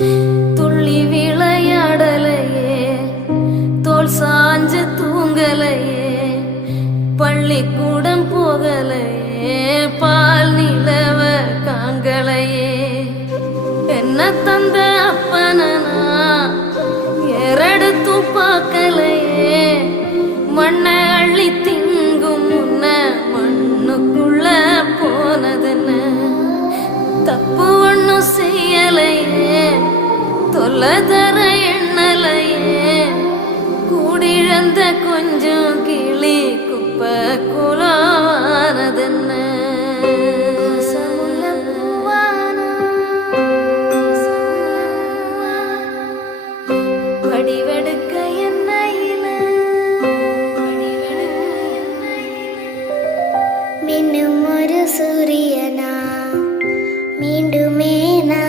துள்ளி விளையாடலையே, தோல் சாஞ்சு தூங்கலையே, பள்ளிக்கூடம் போகலையே, பால் நிலவ காங்கலையே. என்ன